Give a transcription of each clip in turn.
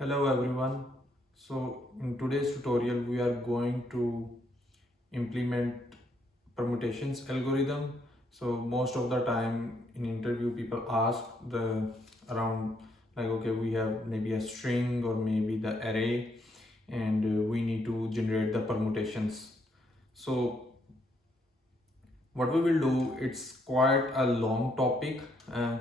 Hello everyone. So in today's tutorial we are going to implement permutations algorithm. So most of the time in interview people ask the around like, okay, we have maybe a string or maybe the array, and we need to generate the permutations. So what we will do, it's quite a long topic. Uh,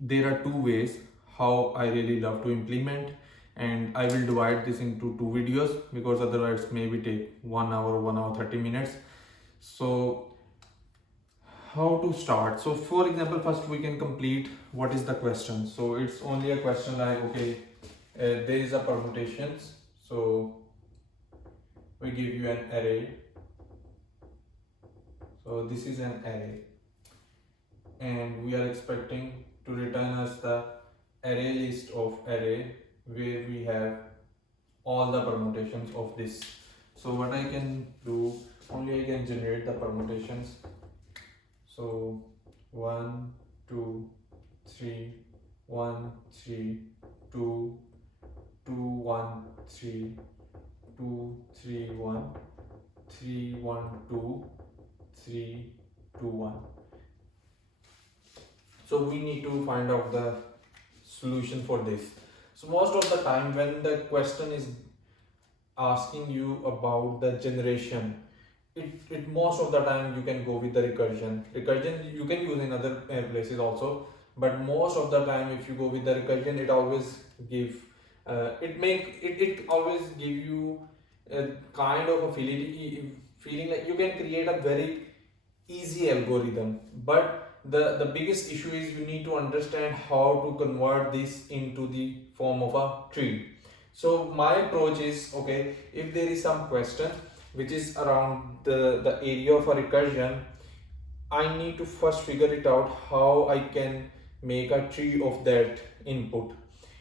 there are two ways how I really love to implement, and I will divide this into two videos because otherwise maybe take 1 hour, 1 hour 30 minutes. So how to start? So for example, first we can complete what is the question. So it's only a question like, okay, there is a permutations. So we give you an array. So this is an array, and we are expecting to return us the array list of array where we have all the permutations of this. So what I can do, only I can generate the permutations. So 1 2 3 1 3 2 2 1 3 2 3 1 3 1 2 3 2 1. So we need to find out the solution for this. So most of the time when the question is asking you about the generation, it most of the time you can go with the recursion you can use in other places also, but most of the time if you go with the recursion, it always give it always give you a kind of a feeling like you can create a very easy algorithm. But the biggest issue is you need to understand how to convert this into the form of a tree. So my approach is, okay, if there is some question which is around the area of a recursion, I need to first figure it out how I can make a tree of that input.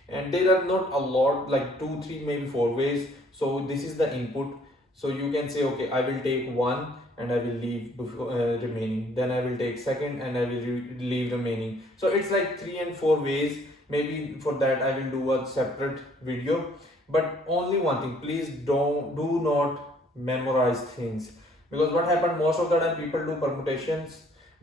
And there are not a lot, like 2 3 maybe 4 ways. So this is the input. So you can say, okay, I will take one and I will leave remaining, then I will take second and I will leave remaining. So it's like 3 and 4 ways. Maybe for that I will do a separate video. But only one thing, please do not memorize things, because what happened most of the time, people do permutations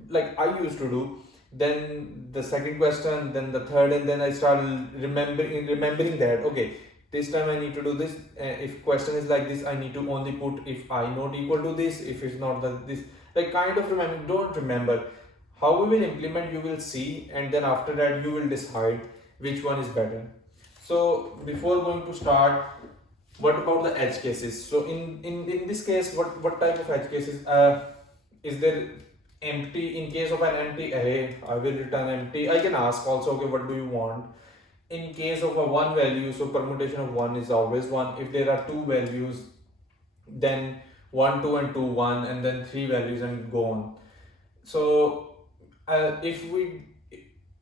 like I used to do, then the second question, then the third, and then I started remembering that, okay, this time I need to do this. If question is like this, I need to only put if I not equal to this, if it's not this, like kind of remember. Don't remember. How we will implement, you will see, and then after that you will decide which one is better. So before going to start, what about the edge cases? So in this case, what type of edge cases is there? Empty. In case of an empty array, I will return empty. I can ask also, okay, what do you want? In case of a one value, so permutation of one is always one. If there are two values, then 1 2 and 2 1, and then three values and go on. So if we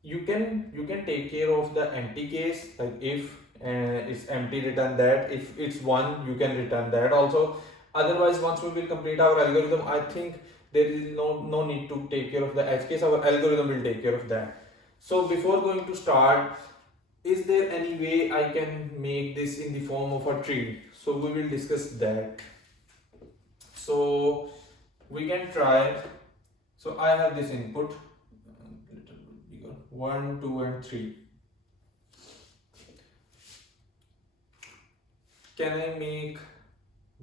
you can take care of the empty case, like if it's empty, return that. If it's one, you can return that also. Otherwise, once we will complete our algorithm, I think there is no need to take care of the edge case. Our algorithm will take care of that. So before going to start, is there any way I can make this in the form of a tree? So we will discuss that. So we can try. So I have this input, little bit bigger, 1 2 and 3. Can I make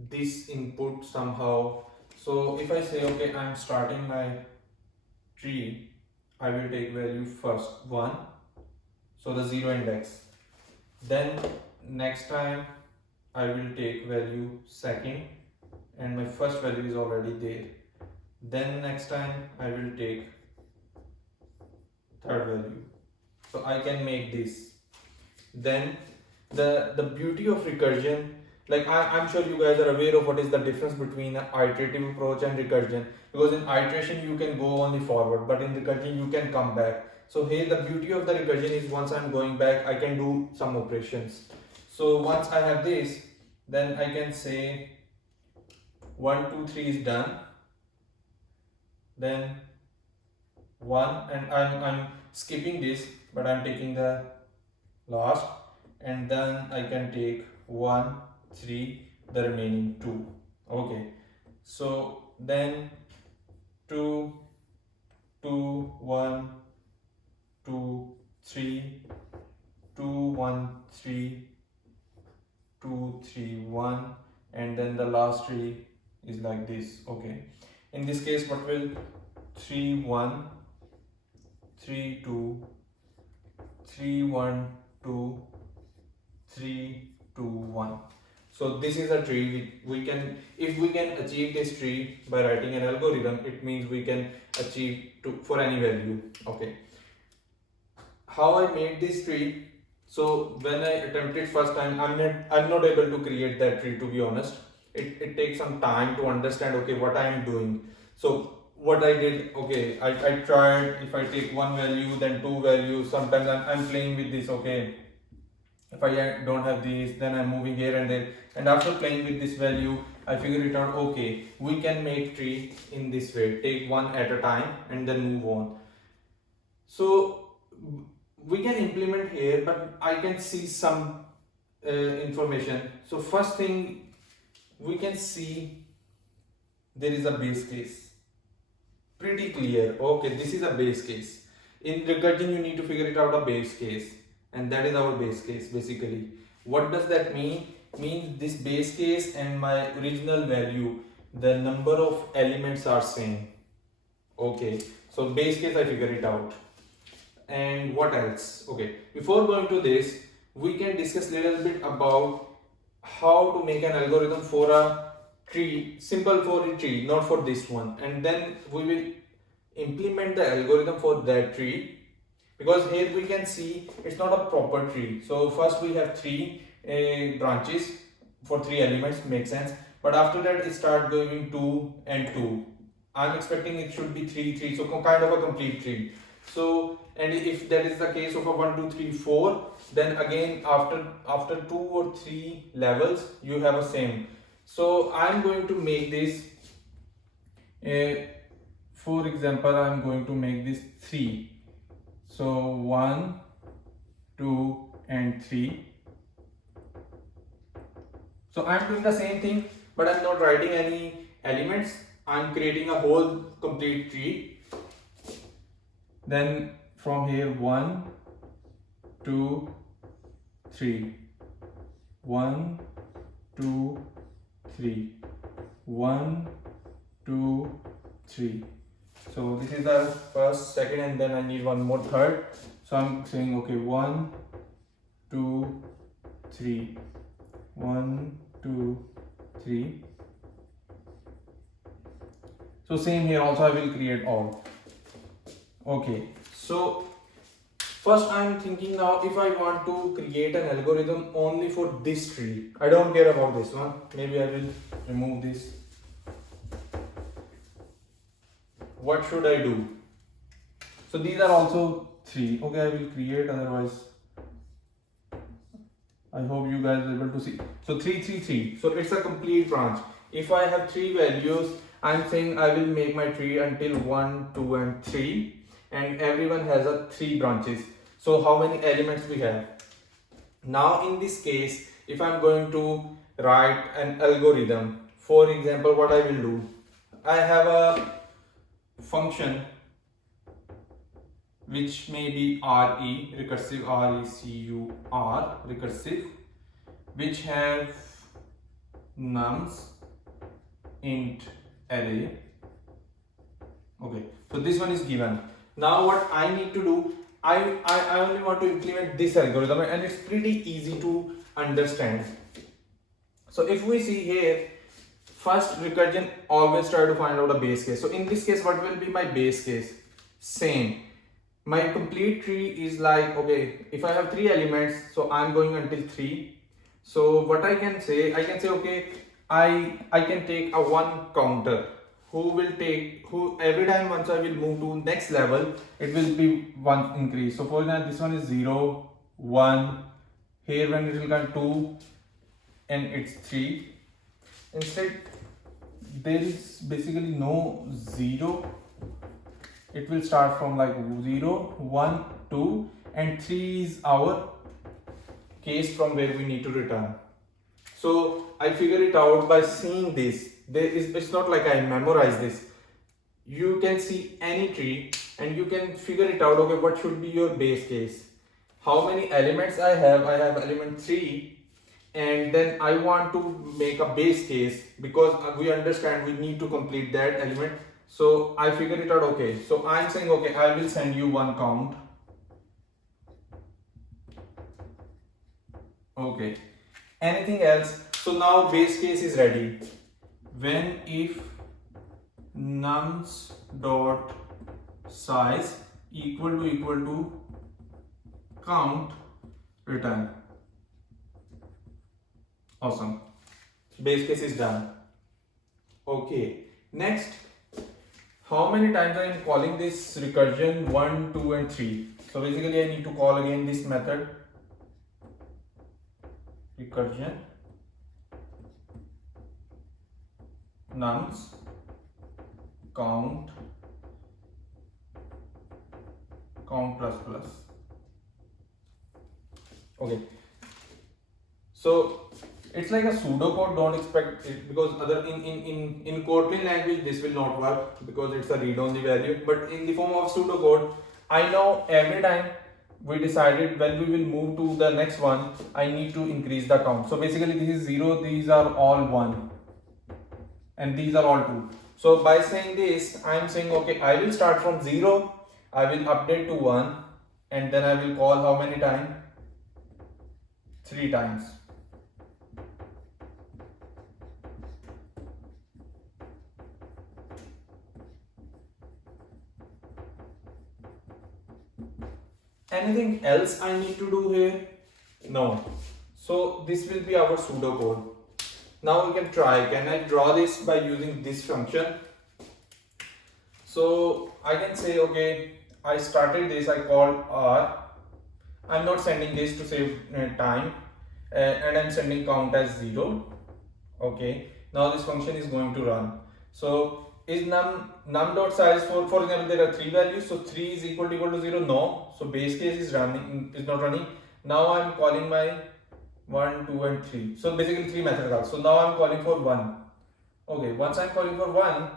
this input somehow? So if I say, okay, I'm starting my tree, I will take value first 1, so the 0 index. Then next time I will take value second, and my first value is already there. Then next time I will take third value. So I can make this. Then the beauty of recursion, like I'm sure you guys are aware of what is the difference between an iterative approach and recursion, because in iteration you can go only forward, but in recursion you can come back. So here the beauty of the recursion is, once I'm going back, I can do some operations. So once I have this, then I can say 1 2 3 is done, then 1, and I'm skipping this, but I'm taking the last, and then I can take 1, 3, the remaining 2. Okay, so then 2, 2, 1, 2, 3, 2, 1, 3, 2, 3, 1, and then the last tree is like this. Okay, in this case what will 3, 1, 3, 2, 3, 1, 2, 3, 2, 1. So this is a tree. We can, if we can achieve this tree by writing an algorithm, it means we can achieve for any value. Okay, how I made this tree? So when I attempted first time, I'm not able to create that tree, to be honest. It takes some time to understand, okay, what I am doing. So what I did, okay, I tried, if I take one value, then two values, sometimes I'm playing with this, okay. If I don't have these, then I'm moving here and there. And after playing with this value, I figured it out, okay, we can make tree in this way. Take one at a time and then move on. So we can implement here, but I can see some information. So first thing, we can see there is a base case. Pretty clear. Okay, this is a base case. In recursion, you need to figure it out a base case, and that is our base case basically. What does that mean? Means this base case and my original value, the number of elements are same. Okay, so base case I figure it out. And what else? Okay, before going to this, we can discuss a little bit about how to make an algorithm for a tree, simple for a tree, not for this one, and then we will implement the algorithm for that tree, because here we can see it's not a proper tree. So first we have three branches for three elements, makes sense, but after that it start going 2 and 2. I'm expecting it should be 3, 3, so kind of a complete tree. So, and if that is the case of a 1, 2, 3, 4, then again after 2 or 3 levels you have a same. So I'm going to make this for example, I'm going to make this 3. So 1, 2 and 3. So I'm doing the same thing, but I'm not writing any elements. I'm creating a whole complete tree. Then from here 1, 2, 3, 1, 2, 3, 1, 2, 3. So this is the first, second, and then I need one more third. So I'm saying, okay, 1, 2, 3, 1, 2, 3. So same here also I will create all. Okay, so first I'm thinking now, if I want to create an algorithm only for this tree, I don't care about this one, maybe I will remove this. What should I do? So these are also 3. Okay, I will create, otherwise I hope you guys are able to see. So 3, 3, 3. So it's a complete branch. If I have 3 values, I'm saying I will make my tree until 1, 2 and 3, and everyone has a 3 branches. So how many elements we have? Now in this case, if I'm going to write an algorithm, for example, what I will do, I have a function which may be recursive, recursive, which have nums int array. Okay, so this one is given. Now what I need to do, I only want to implement this algorithm, and it's pretty easy to understand. So if we see here, first recursion always try to find out a base case. So in this case, what will be my base case? Same. My complete tree is like, okay, if I have 3 elements, so I'm going until 3. So what I can say, okay, I can take a 1 counter who every time once I will move to next level, it will be 1 increase. So for example, this one is 0, 1, here when it will come 2, and it's 3. Instead, there is basically no 0. It will start from like 0, 1, 2, and 3 is our case from where we need to return. So I figure it out by seeing this. It's not like I memorize this. You can see any tree and you can figure it out. Okay, what should be your base case? How many elements I have? I have element 3, and then I want to make a base case because we understand we need to complete that element. So I figure it out. Okay, so I'm saying, okay, I will send you one count. Okay, anything else? So now base case is ready. When if nums dot size equal to count, return. Awesome. Base case is done. Okay, next, how many times I am calling this recursion 1, 2 and 3? So basically I need to call again this method recursion nums count plus plus. Okay, so it's like a pseudocode. Don't expect it, because other in Kotlin language this will not work because it's a read-only value. But in the form of pseudocode, I know every time we decided when we will move to the next one, I need to increase the count. So basically this is 0, these are all 1 and these are all 2. So by saying this, I am saying, okay, I will start from 0, I will update to 1, and then I will call how many times? 3 times. Anything else I need to do here? No. So this will be our pseudocode. Now we can try. Can I draw this by using this function? So I can say, okay, I started this, I called R. I'm not sending this to save time, and I'm sending count as 0. Okay, now this function is going to run. So is num dot size, for example there are 3 values, so 3 is equal to 0? No. So base case is not running. Now I'm calling my 1, 2 and 3. So basically 3 methods. So now I'm calling for 1. Okay, once I'm calling for 1,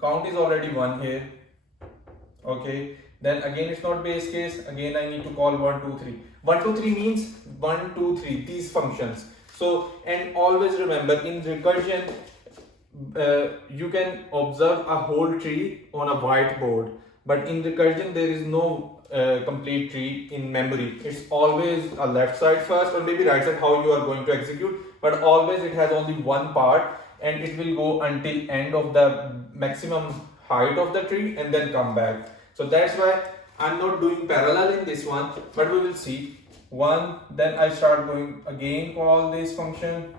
count is already 1 here. Okay, then again it's not base case, again I need to call 1, 2, 3. 1, 2, 3 means 1, 2, 3, these functions. So, and always remember, in recursion you can observe a whole tree on a whiteboard, but in recursion there is no complete tree in memory. It's always a left side first or maybe right side, how you are going to execute, but always it has only one part and it will go until end of the maximum height of the tree and then come back. So that's why I'm not doing parallel in this one, but we will see. 1, then I start going again, call this function.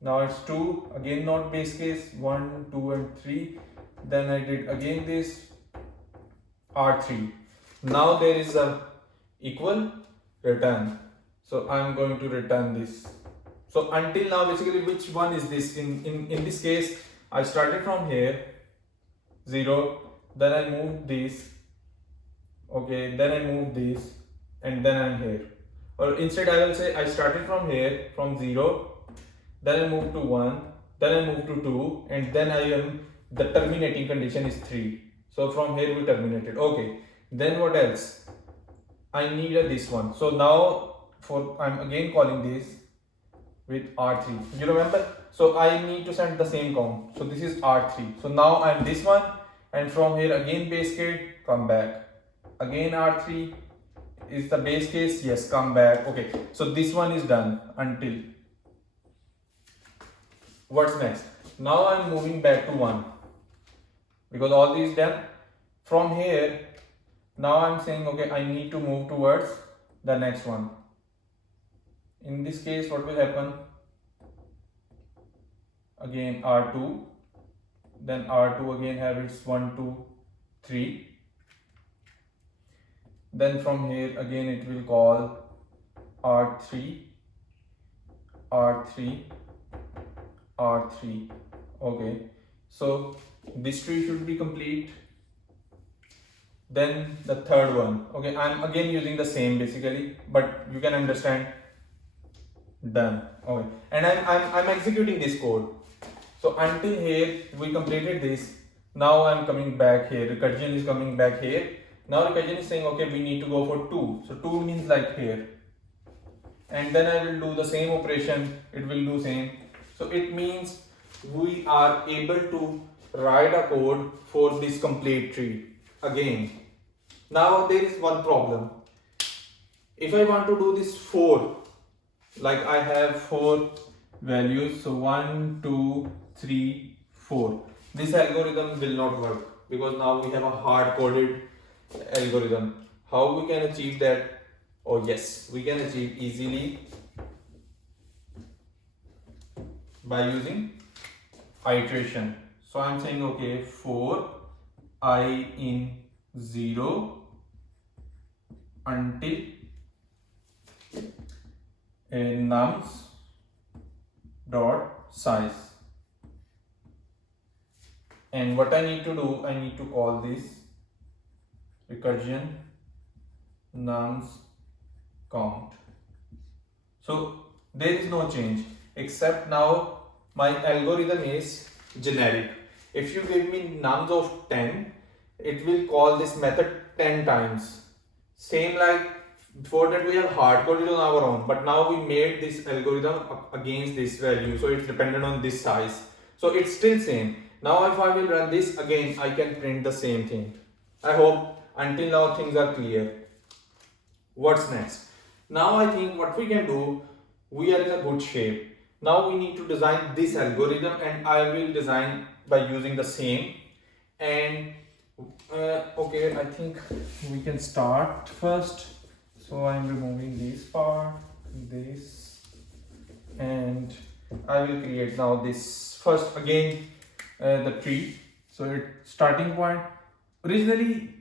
Now it's 2, again not base case, 1, 2 and 3. Then I did again this R3. Now there is a equal return. So I'm going to return this. So until now, basically, which one is this? In this case, I started from here, 0, then I moved this, okay, then I moved this, and then I'm here. Or instead I will say I started from here, from 0, then I moved to 1, then I moved to 2, and then the terminating condition is 3. So from here we terminated. Okay, then what else? I need this one. So now I'm again calling this with R3. You remember? So I need to send the same count. So this is R3. So now I'm this one, and from here again base case, come back. Again R3 is the base case, yes, come back. Okay, so this one is done until. What's next? Now I'm moving back to 1 because all these done. From here, now I'm saying, okay, I need to move towards the next one. In this case, what will happen? Again R2, then R2 again have its 1, 2, 3. Then from here again it will call R3, R3, R3. Okay, so this tree should be complete. Then the third one. Okay, I'm again using the same basically, but you can understand done. Okay, and I'm executing this code. So until here we completed this. Now I'm coming back here. Recursion is coming back here. Now recursion is saying, okay, we need to go for 2. So 2 means like here. And then I will do the same operation. It will do same. So it means we are able to write a code for this complete tree again. Now there is one problem. If I want to do this 4, like I have 4 values, so 1, 2, 3, 4. This algorithm will not work because now we have a hard coded algorithm. How we can achieve that? Oh yes, we can achieve easily by using iteration. So I'm saying, okay, for I in 0 until nums dot size. And what I need to do, I need to call this recursion nums count. So there is no change, except now my algorithm is generic. If you give me nums of 10, it will call this method 10 times. Same like before that we have hard coded on our own, but now we made this algorithm against this value, so it's dependent on this size. So it's still same. Now if I will run this again, I can print the same thing. I hope until now things are clear. What's next? Now I think what we can do, we are in a good shape. Now we need to design this algorithm, and I will design by using the same. And okay, I think we can start first. So I'm removing this part, this, and I will create now this first again the tree. So it starting point, originally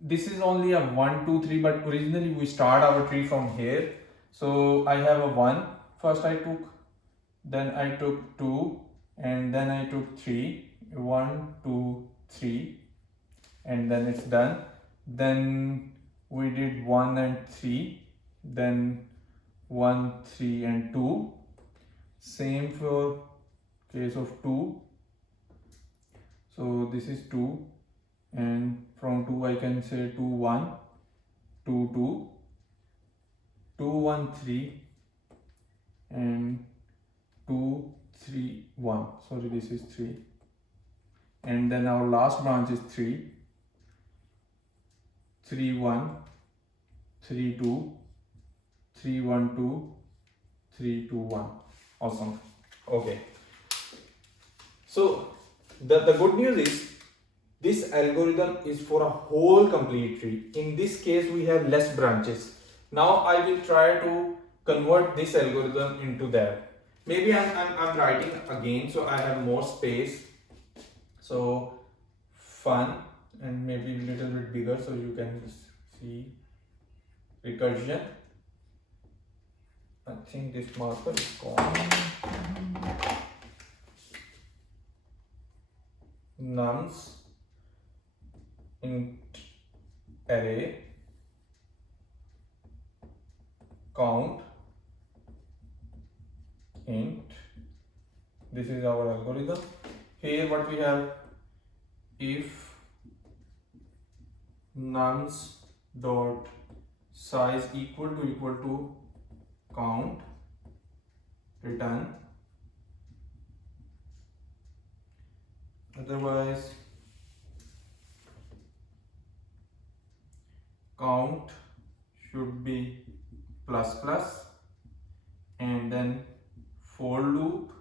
this is only a 1 2 3, but originally we start our tree from here. So I have a 1 first I took, then I took 2, and then I took 3. 1 2 3, and then it's done. Then we did 1 and 3, then 1 3 and 2. Same for case of 2. So this is 2, and from 2 I can say 2 1 2 2 2 1 3 and 2 3 1. Sorry, this is 3, and then our last branch is 3 3 1 3 2 3 1 2 3 2 1. Awesome. Okay, so the good news is this algorithm is for a whole complete tree. In this case we have less branches. Now I will try to convert this algorithm into that. Maybe I'm writing again, so I have more space. So fun, and maybe a little bit bigger so you can see recursion. I think this marker is gone. Nums int array count int. This is our algorithm. Here what we have, if nums dot size equal to count, return, otherwise count should be plus plus, and then for loop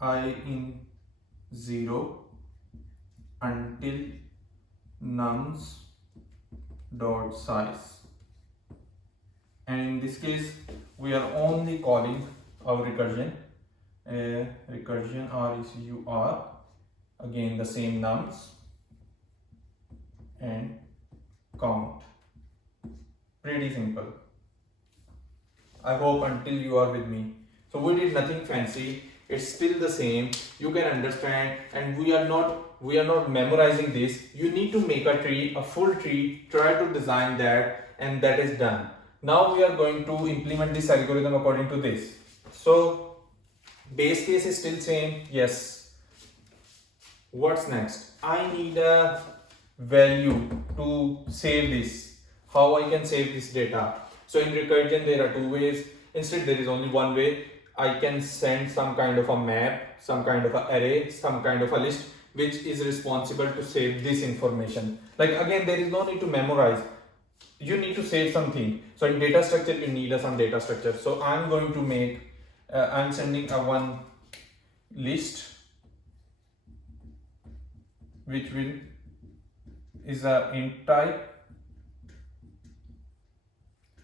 I in 0 until nums dot size. And in this case we are only calling our recursion, recursion recur, again the same nums and count. Pretty simple. I hope until you are with me. So we did nothing fancy, it's still the same, you can understand, and we are not memorizing this. You need to make a tree, a full tree, try to design that, and that is done. Now we are going to implement this algorithm according to this. So base case is still same, yes. What's next? I need a value to save this. How I can save this data? So in Recursion there are two ways. Instead there is only one way. I can send some kind of a map, some kind of an array, some kind of a list which is responsible to save this information. Like again, there is no need to memorize. You need to save something. So in data structure you need some data structure. So I'm going to make I'm sending a one list which is a int type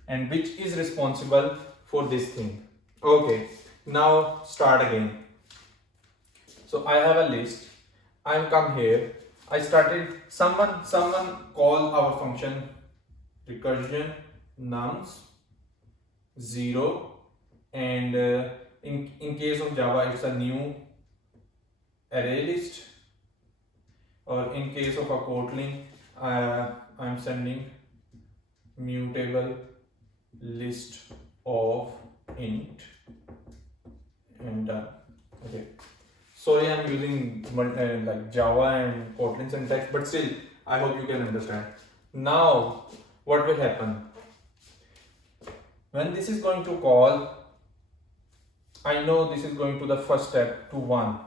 and which is responsible for this thing. Okay, now start again. So I have a list. I'm come here. I started someone call our function recursion nums 0, and in case of Java it's a new array list, or in case of a Kotlin I'm sending mutable list of int and okay. Sorry, I'm using like Java and Kotlin syntax, but still I hope you can understand. Now what will happen when this is going to call? I know this is going to the first step to 1.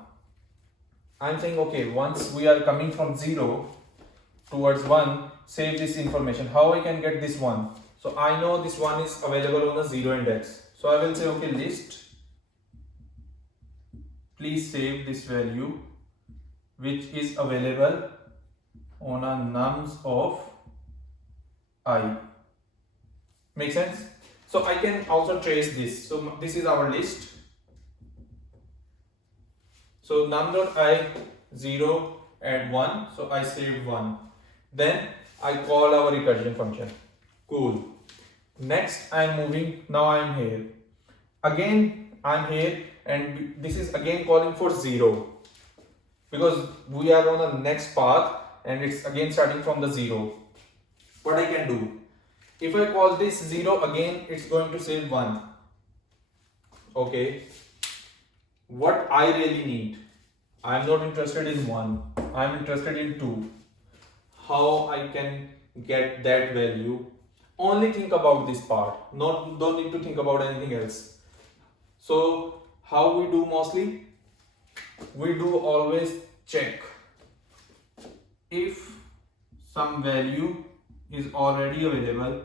I'm saying okay, once we are coming from 0 towards 1, save this information. How I can get this 1? So I know this 1 is available on a 0 index. So I will say okay, list, please save this value which is available on a nums of I. Make sense? So I can also trace this. So this is our list. So num.I 0 and 1. So I saved 1. Then I call our recursion function. Cool. Next I am moving. Now I am here. Again I am here, and this is again calling for 0 because we are on the next path and it's again starting from the 0. What I can do? If I call this 0 again, it's going to save 1. Okay. What I really need, I'm not interested in 1, I'm interested in 2. How I can get that value? Only think about this part, don't need to think about anything else. So how we do mostly? We do always check if some value is already available,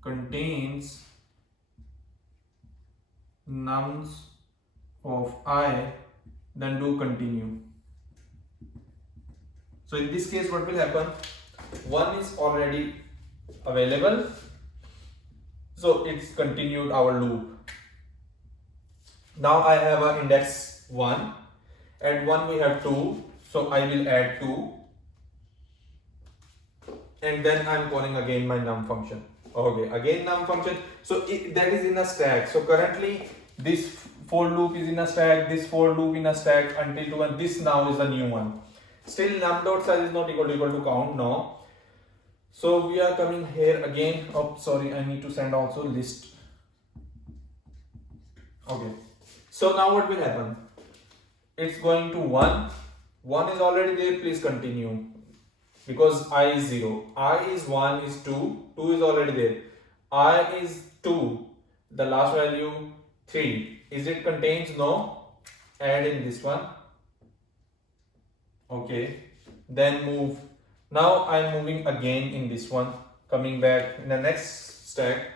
contains nums of I, then do continue. So in this case what will happen? 1 is already available, so it's continued our loop. Now I have an index 1, at 1 we have 2, so I will add 2, and then I'm calling again my num function. Okay, again num function. So that is in a stack. So currently this for loop is in a stack, this for loop in a stack until to 1. This now is the new one. Still num dot size is not equal to count. No. So we are coming here again. Oh, sorry, I need to send also list. Okay. So now what will happen? It's going to 1. 1 is already there. Please continue. Because I is 0. I is 1 is 2. 2 is already there. I is 2. The last value 3. Is it contains? No. Add in this one. Okay. Then move. Now I am moving again in this one. Coming back in the next stack.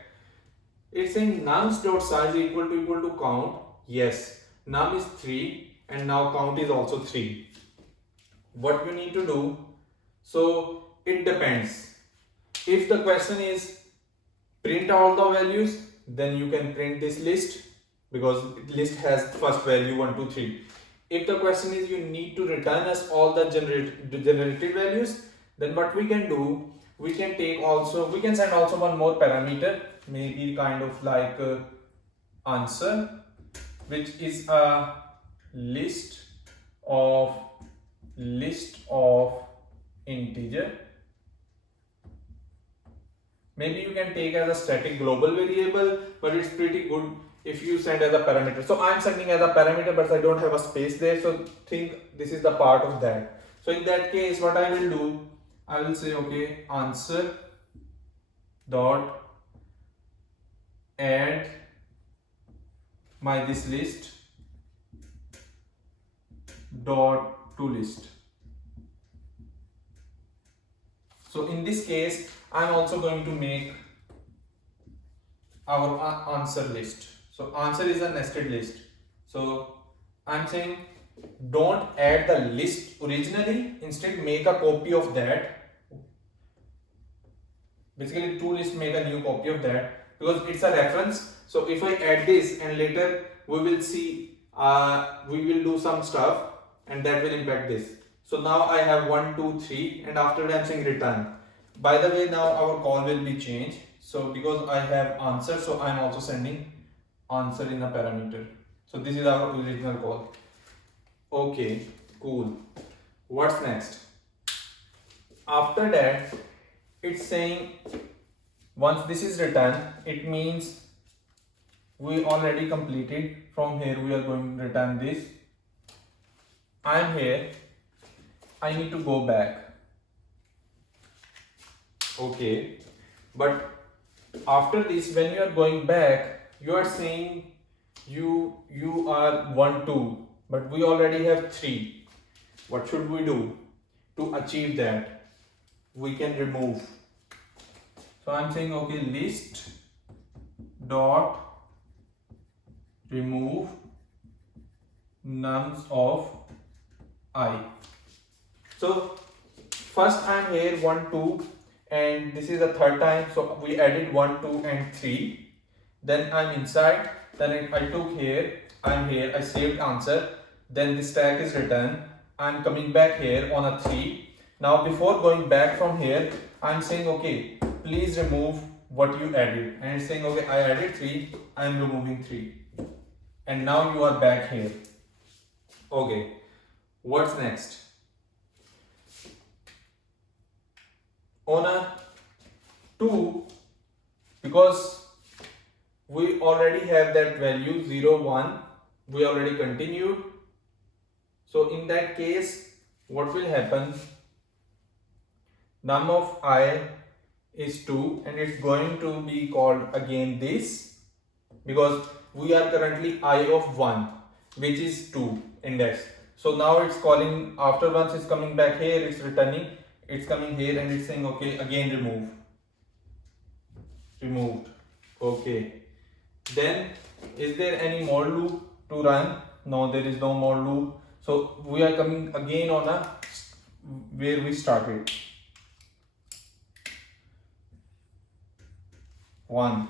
It's saying nums dot size equal to count. Yes. Num is 3 and now count is also 3. What we need to do? So it depends. If the question is print all the values, then you can print this list because list has first value 1, 2, 3. If the question is you need to return us all the generated values, then what we can do, we can send also one more parameter, maybe kind of like answer, which is a list of integer Maybe you can take as a static global variable, but it's pretty good if you send as a parameter. So I'm sending as a parameter, but I don't have a space there. So think this is the part of that. So in that case, what I will do, I will say, okay, answer dot add my this list dot to list. So in this case, I'm also going to make our answer list. So answer is a nested list. So I'm saying don't add the list originally, instead make a copy of that. Basically to list, make a new copy of that because it's a reference. So if I add this and later we will see, we will do some stuff and that will impact this. So now I have 1, 2, 3 and after that I'm saying return. By the way, now our call will be changed. So because I have answer, so I'm also sending answer in a parameter. So this is our original call. Okay, cool. What's next? After that, it's saying once this is returned, it means we already completed. From here we are going to return this. I'm here. I need to go back. Okay, but after this, when you are going back, you are saying you are 1, 2, but we already have 3. What should we do to achieve that? We can remove. So I'm saying, okay, list dot remove nums of I. So first I'm here 1, 2 and this is the third time, so we added 1, 2 and 3. Then I'm inside, then I took here, I'm here, I saved answer, then this tag is returned. I'm coming back here on a 3. Now before going back from here, I'm saying, okay, please remove what you added, and it's saying, okay, I added 3, I'm removing 3, and now you are back here. Okay, what's next? On a 2, because we already have that value 0, 1, we already continued. So in that case, what will happen? Num of I is 2 and it's going to be called again this, because we are currently I of 1, which is 2 index. So now it's calling, after once it's coming back here, it's returning, it's coming here and it's saying, okay, again removed. Okay, then is there any more loop to run? No, there is no more loop. So we are coming again on a where we started. 1.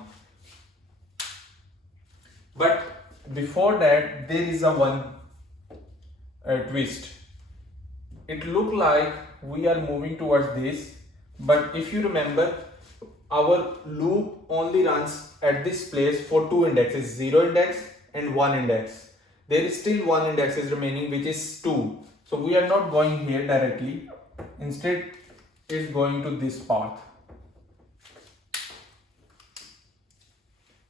But before that, there is a one twist. It look like we are moving towards this, but if you remember, our loop only runs at this place for 2 indexes, 0 index and 1 index. There is still 1 index is remaining, which is 2. So we are not going here directly. Instead, it's going to this path.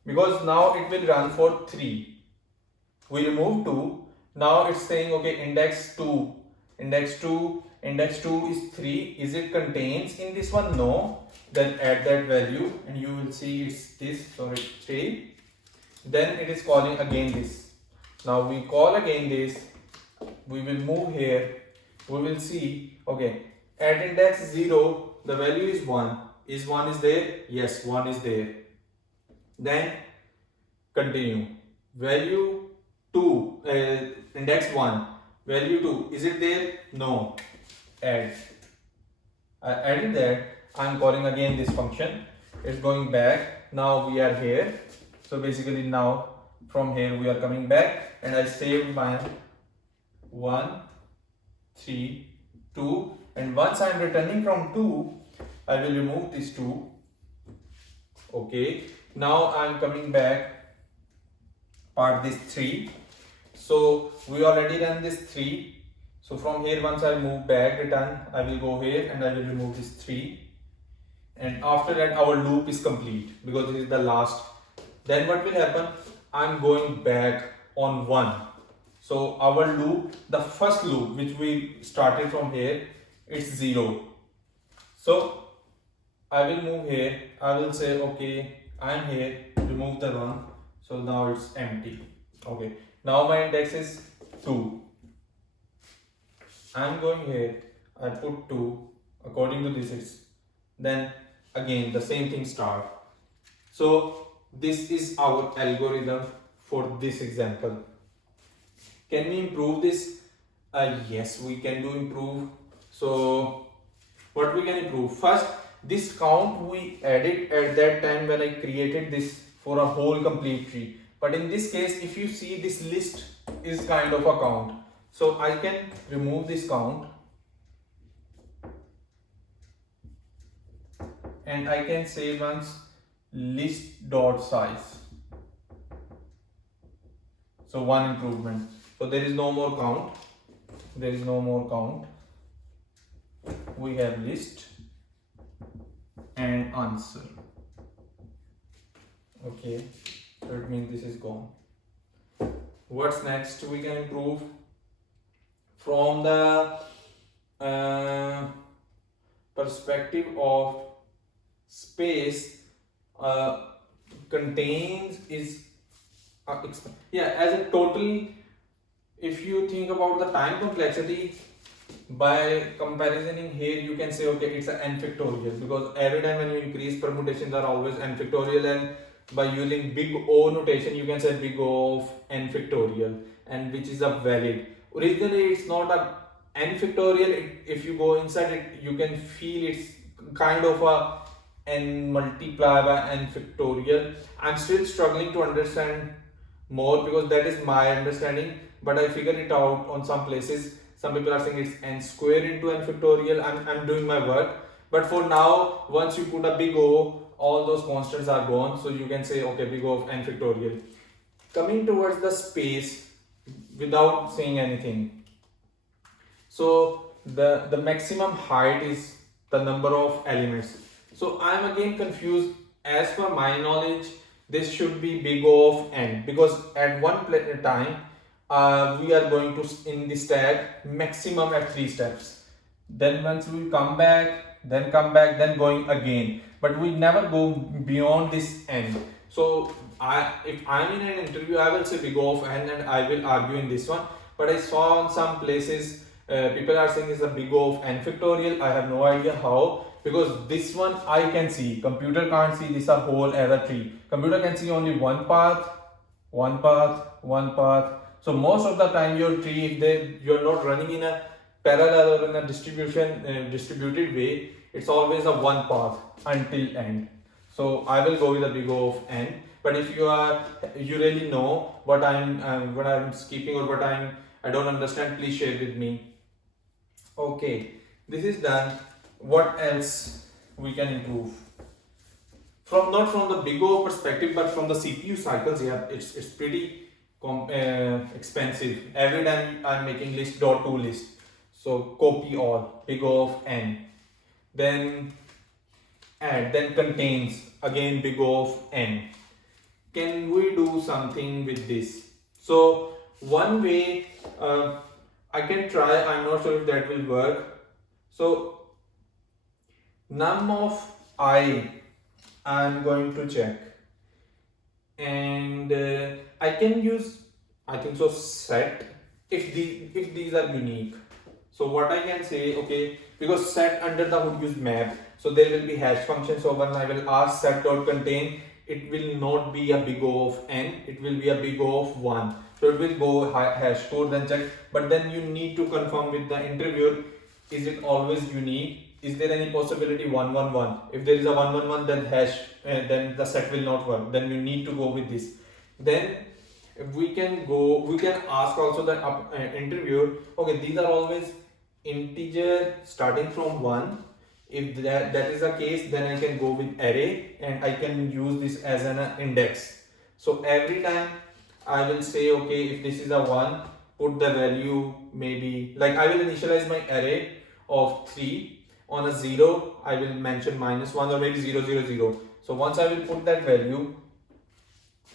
Because now it will run for 3. We remove 2. Now it's saying, okay, index 2 is 3. Is it contains in this one? No. Then add that value and you will see it's this, sorry, 3. Then it is calling again this. Now we call again this. We will move here. We will see, okay, at index 0, the value is 1. Is 1 is there? Yes, 1 is there. Then continue. Value 2, index 1, value 2, is it there? No. Add. I added that. I am calling again this function. It's going back. Now we are here. So basically now from here we are coming back and I saved my 1, 3, 2, and once I am returning from 2, I will remove this 2. Okay. Now I am coming back part this 3. So we already run this 3. So from here once I move back return, I will go here and I will remove this 3. and after that our loop is complete because this is the last. Then what will happen, I'm going back on 1. So our loop, the first loop which we started from here, it's 0. So I will move here, I will say okay, I'm here, remove the 1, so now it's empty. Okay, now my index is 2. I'm going here, I put 2, according to this it's, then again the same thing start. So this is our algorithm for this example. Can we improve this? Yes, we can do improve. So what we can improve? First, this count we added at that time when I created this for a whole complete tree. But in this case, if you see, this list is kind of a count. So I can remove this count and I can say once list dot size. So one improvement. So there is no more count. There is no more count. We have list and answer. Okay, so it means this is gone. What's next we can improve? From the perspective of space, contains is as a total. If you think about the time complexity, by comparison in here you can say okay, it's an n factorial, because every time when you increase, permutations are always n factorial, and by using big O notation you can say big O of n factorial, and which is a valid. Originally it's not a n factorial. If you go inside it, you can feel it's kind of a n multiplied by n factorial. I'm still struggling to understand more because that is my understanding, but I figured it out on some places. Some people are saying it's n square into n factorial. I'm doing my work, but for now, once you put a big O, all those constants are gone, so you can say okay, big O of n factorial. Coming towards the space without saying anything, so the maximum height is the number of elements. So I'm again confused. As per my knowledge, this should be big O of n, because at one time we are going to in the stack maximum at 3 steps. Then once we come back, then then going again, but we never go beyond this n. So if I'm in an interview, I will say big O of n and I will argue in this one. But I saw on some places people are saying it's a big O of n factorial. I have no idea how, because this one I can see, computer can't see this a whole as a tree. Computer can see only one path, one path, one path. So most of the time your tree, if you're not running in a parallel or in a distributed way, it's always a one path until end. So I will go with a big O of n. But if you really know what I'm skipping or what I don't understand, please share with me. Okay, this is done. What else we can improve? Not from the big O perspective, but from the CPU cycles. Yeah, it's pretty expensive. Every time I'm making list.to list. So copy all, big O of n. Then add, then contains, again big O of n. Can we do something with this? So one way I can try, I'm not sure if that will work. So num of I'm going to check, and I can use, I think so, set if these are unique. So what I can say, okay, because set under the hood use map, so there will be hash function. So when I will ask set dot contain, it will not be a big O of n, it will be a big O of 1. So it will go hash code, then check, but then you need to confirm with the interviewer, is it always unique? Is there any possibility 111? If there is a 111, then hash, then the set will not work. Then we need to go with this. Then we can ask also the interviewer, okay, these are always integer starting from 1. If that is the case, then I can go with array and I can use this as an index. So every time I will say, okay, if this is a 1, put the value maybe, like I will initialize my array of 3, On a 0, I will mention -1 or maybe 0, 0, 0. So once I will put that value,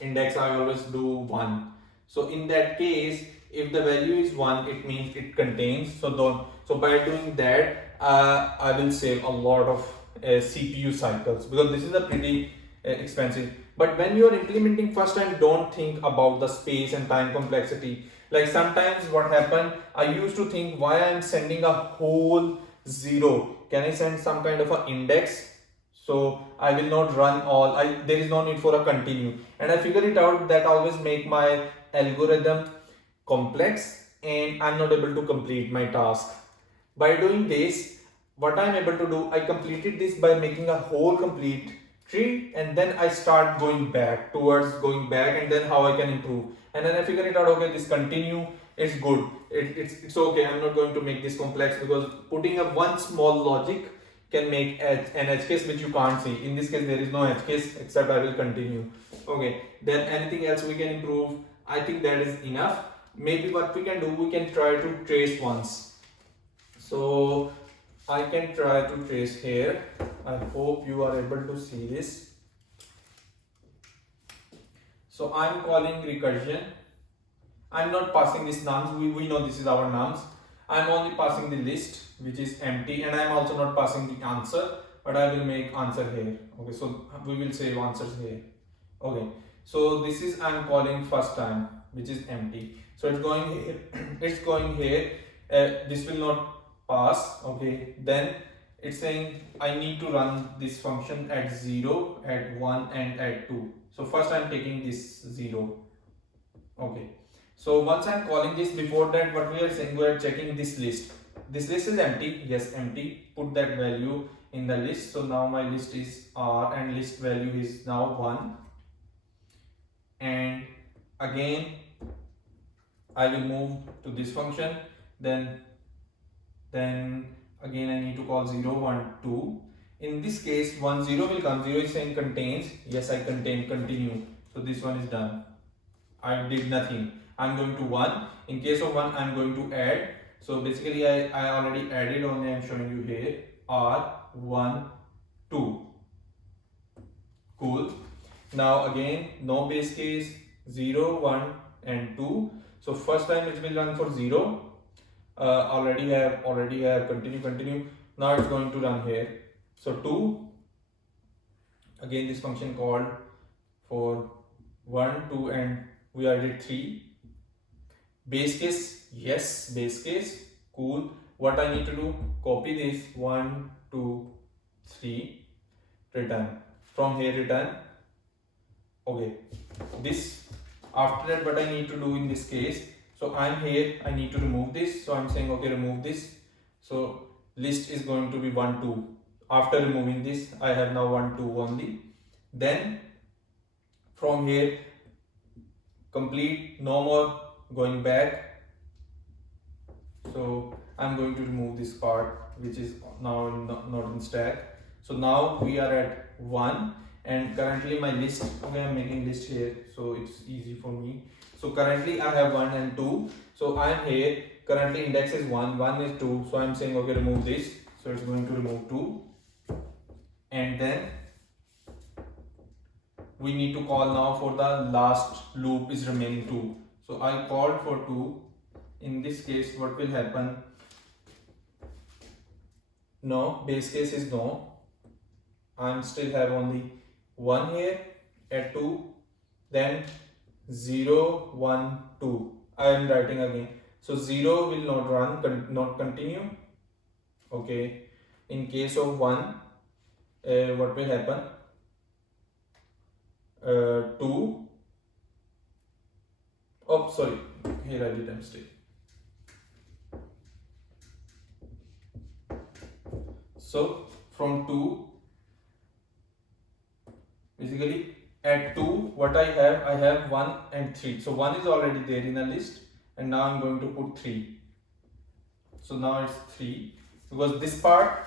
index I always do 1. So in that case, if the value is 1, it means it contains. So by doing that, I will save a lot of CPU cycles, because this is a pretty expensive. But when you are implementing first time, don't think about the space and time complexity. Like sometimes what happened, I used to think, why I am sending a whole 0? Can I send some kind of an index? So I will not run all. There is no need for a continue, and I figure it out that always make my algorithm complex and I'm not able to complete my task. By doing this, what I'm able to do, I completed this by making a whole complete tree, and then I start going back, and then how I can improve. And then I figure it out, okay, this continue is good. It's okay. I'm not going to make this complex, because putting up one small logic can make an edge case which you can't see. In this case, there is no edge case except I will continue. Okay, then anything else we can improve? I think that is enough. Maybe what we can do, we can try to trace once. So I can try to trace here. I hope you are able to see this. So I'm calling recursion. I'm not passing this nums. We know this is our nums. I'm only passing the list, which is empty, and I'm also not passing the answer, but I will make answer here. Okay, so we will save answers here. Okay, so this is I'm calling first time, which is empty. So it's going here. It's going here. This will not pass. Okay, then it's saying I need to run this function at 0, at 1, and at 2. So first I'm taking this 0. Okay. So once I'm calling this, before that what we are saying, we are checking this list. This list is empty. Yes, empty. Put that value in the list. So now my list is R and list value is now 1. And again I will move to this function. Then again I need to call 0, 1, 2. In this case 1, 0 will come. 0 is saying contains. Yes, I contain, continue. So this one is done. I did nothing. I'm going to 1. In case of 1, I'm going to add. So basically I already added, only I'm showing you here. R, 1, 2. Cool. Now again, no base case, 0, 1 and 2. So first time it will run for 0. Already have continue. Now it's going to run here. So 2. Again this function called for 1, 2 and we added 3. Base case, yes, base case, cool. What I need to do, copy this 1, 2, 3, return. From here return. Okay, this after that what I need to do in this case, so I'm here, I need to remove this. So I'm saying okay, remove this. So list is going to be 1, 2. After removing this, I have now 1, 2 only. Then from here complete, no more going back. So I'm going to remove this part which is now not in stack. So now we are at 1 and currently my list, okay, I'm making list here so it's easy for me. So currently I have 1 and 2. So I'm here, currently index is 1, 1 is 2. So I'm saying okay, remove this. So it's going to remove 2. And then we need to call now for the last loop is remaining 2. So I called for 2. In this case, what will happen? No, base case is no. I still have only 1 here at 2. Then 0, 1, 2. I am writing again. So 0 will not run, not continue. Okay. In case of 1, what will happen? 2. Oh, sorry, here I did a mistake. So from 2, basically at 2, what I have 1 and 3. So 1 is already there in a list, and now I'm going to put 3. So now it's 3, because this part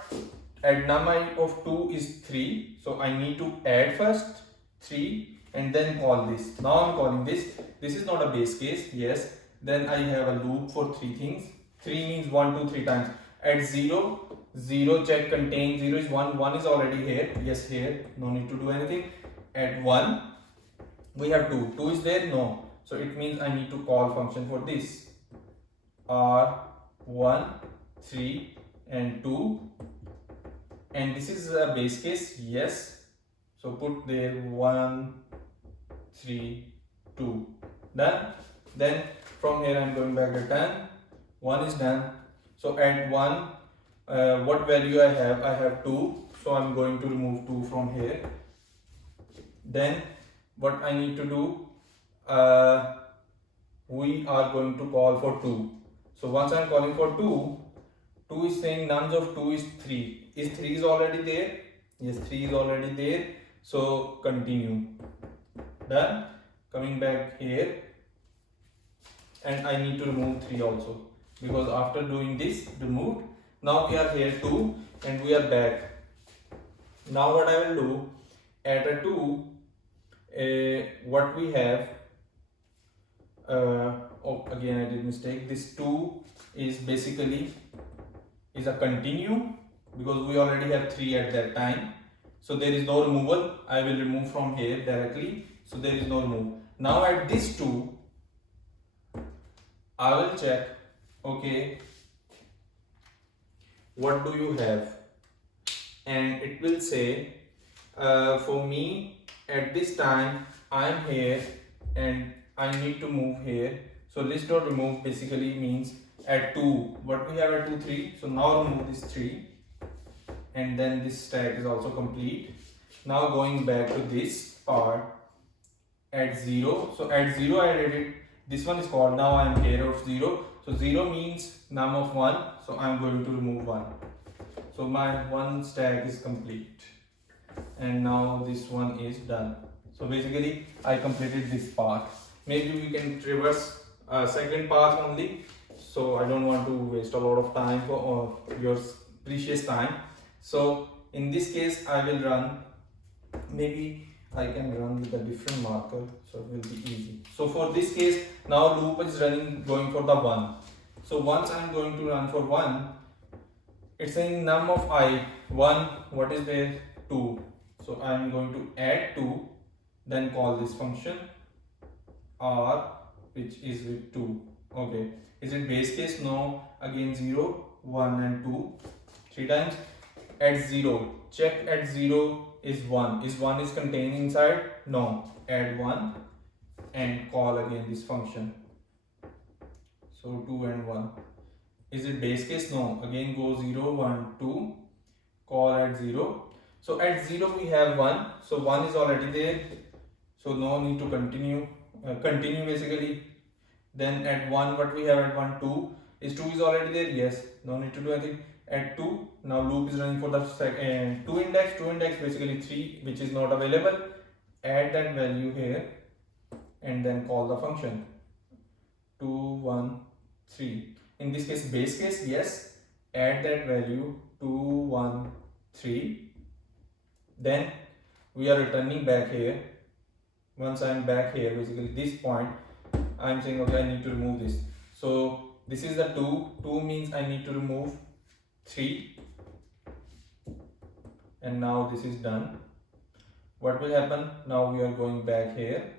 at num of 2 is 3. So I need to add first 3 and then call this. Now I'm calling this. This is not a base case, yes. Then I have a loop for 3 things. 3 means 1, 2, 3 times. At 0, 0 check contain 0 is 1, 1 is already here, yes, here, no need to do anything. At 1 we have 2, 2 is there, no, so it means I need to call function for this, r1 3 and 2, and this is a base case, yes, so put there 1 3 2, done. Then from here I'm going back to 10, 1 is done. So at 1 what value I have 2, so I'm going to remove 2 from here. Then what I need to do, we are going to call for 2. So once I'm calling for 2, 2 is saying none of 2 is 3. Is 3 is already there? Yes, 3 is already there. So continue. Done. Coming back here, and I need to remove 3 also, because after doing this removed, now we are here 2 and we are back. Now what I will do, at a 2 what we have, oh again I did mistake, this 2 is basically is a continue, because we already have 3 at that time, so there is no removal. I will remove from here directly, so there is no remove. Now at this 2 I will check, okay, what do you have, and it will say for me at this time I am here and I need to move here, so list dot remove basically means at 2 what we have at 2 3, so now remove this 3, and then this stack is also complete. Now going back to this part at 0, so at 0 I did it, this one is called, now I am here of 0, so 0 means num of 1, so I am going to remove 1, so my one stack is complete, and now this one is done. So basically I completed this part. Maybe we can traverse second path only, so I don't want to waste a lot of time for your precious time. So in this case I will run, maybe I can run with a different marker, so it will be easy. So for this case, now loop is running, going for the 1. So once I am going to run for 1, it's saying num of I, 1, what is there, 2. So I am going to add 2, then call this function r, which is with 2. Okay, is it base case? No. Again 0, 1 and 2, 3 times. At 0, check at 0 is 1. Is 1 is contained inside? No. Add 1 and call again this function. So 2 and 1. Is it base case? No. Again go 0, 1, 2, call at 0. So at 0 we have 1. So 1 is already there. So no need to continue. Continue basically. Then at 1, what we have at 1, 2. Is 2 is already there? Yes. No need to do anything. At 2, now loop is running for the 2 index. 2 index basically 3, which is not available. Add that value here and then call the function 2, 1, 3. In this case base case, yes, add that value 2, 1, 3. Then we are returning back here. Once I am back here, basically this point, I am saying okay, I need to remove this. So this is the 2. 2 means I need to remove 3, and now this is done. What will happen? Now we are going back here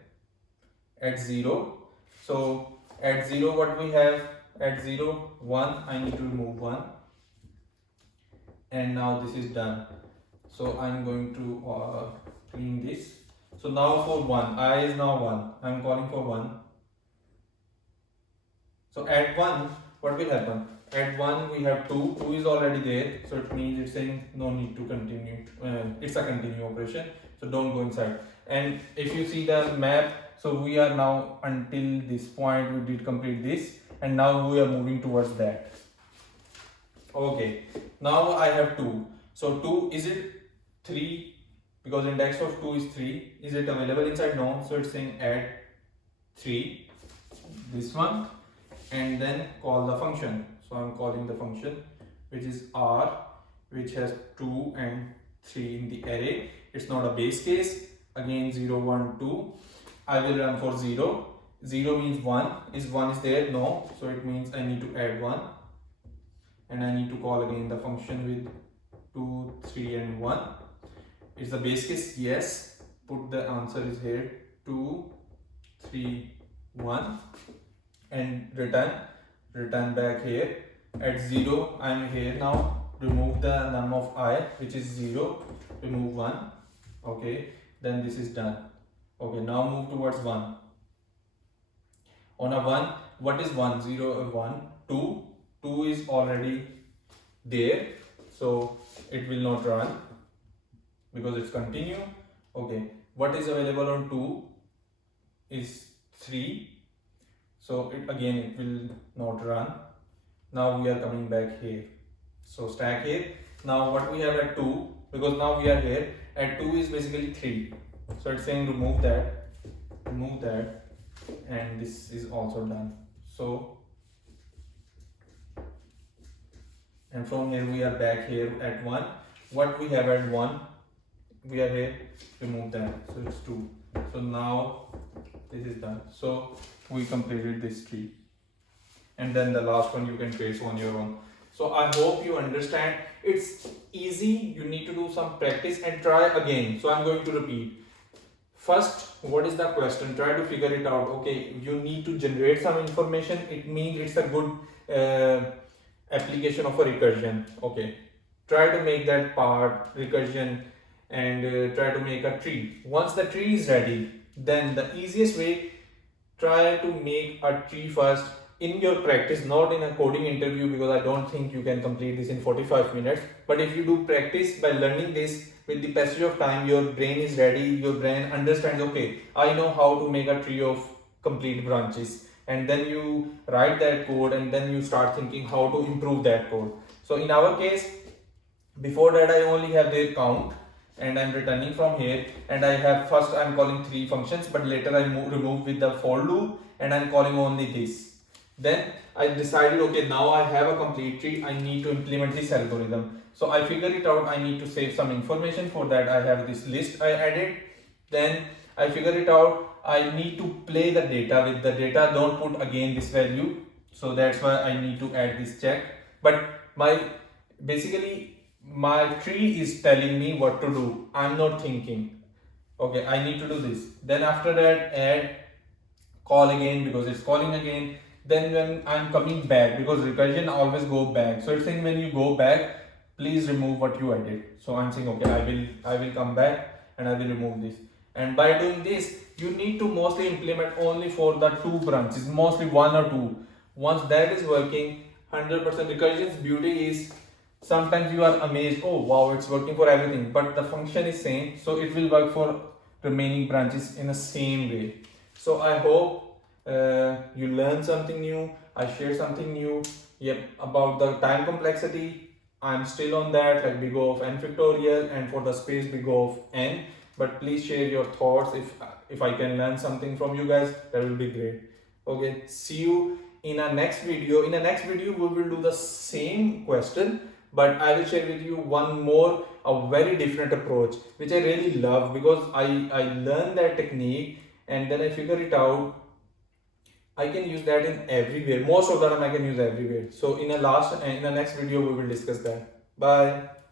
at 0. So at 0 what we have? At 0, 1, I need to remove 1, and now this is done. So I am going to clean this. So now for 1, I is now 1, I am calling for 1. So at 1, what will happen? At 1 we have 2, 2 is already there, so it means it's saying no need to continue, it's a continue operation, so don't go inside. And if you see the map, so we are now until this point, we did complete this, and now we are moving towards that. Okay, now I have 2, so 2, is it 3? Because index of 2 is 3, is it available inside? No, so it's saying add 3, this one, and then call the function. So I'm calling the function which is r, which has 2 and 3 in the array. It's not a base case. Again 0, 1, 2. I will run for 0. 0 means 1. Is 1 is there? No. So it means I need to add 1. and I need to call again the function with 2, 3 and 1. Is the base case? Yes. Put the answer is here 2, 3, 1 and return back here. At 0 I am here now. Remove the num of I, which is 0, remove 1. Okay, then this is done. Okay, now move towards 1. On a 1, what is 1? 0, 1, 2. 2 is already there, so it will not run because it's continue. Okay, what is available on 2 is 3, so it will not run. Now we are coming back here, so stack here. Now what we have at 2, because now we are here at 2 is basically 3, so it's saying remove that, and this is also done. So, and from here we are back here at 1. What we have at 1, we are here, remove that, so it's 2. So now this is done. So we completed this tree, and then the last one you can trace on your own. So I hope you understand. It's easy, you need to do some practice and try again. So I'm going to repeat. First, what is the question? Try to figure it out. Okay, you need to generate some information. It means it's a good application of a recursion. Okay, try to make that part recursion and try to make a tree. Once the tree is ready, then the easiest way, try to make a tree first in your practice, not in a coding interview, because I don't think you can complete this in 45 minutes. But if you do practice by learning this, with the passage of time, your brain is ready, your brain understands, okay, I know how to make a tree of complete branches, and then you write that code and then you start thinking how to improve that code. So in our case, before that I only have the count and I'm returning from here, and I have first I'm calling 3 functions, but later I remove with the for loop and I'm calling only this. Then I decided, okay, now I have a complete tree, I need to implement this algorithm. So I figured it out, I need to save some information. For that I have this list I added. Then I figured it out, I need to play the data with the data, don't put again this value. So that's why I need to add this check. But basically my tree is telling me what to do, I'm not thinking, okay, I need to do this. Then after that add, call again because it's calling again. Then when I'm coming back, because recursion always go back, so it's saying when you go back, please remove what you added. So I'm saying, okay, I will come back and I will remove this. And by doing this, you need to mostly implement only for the 2 branches, mostly 1 or 2. Once that is working, 100% recursion's beauty is sometimes you are amazed, oh wow, it's working for everything, but the function is same, so it will work for remaining branches in the same way. So I hope you learn something new, I share something new. Yep, about the time complexity, I'm still on that, like big O of n factorial, and for the space big O of n. But please share your thoughts. If I can learn something from you guys, that will be great. Okay, see you in a next video. In the next video we will do the same question, but I will share with you one more, a very different approach, which I really love, because I learned that technique and then I figure it out. I can use that in everywhere. Most of the time I can use everywhere. So in the next video we will discuss that. Bye.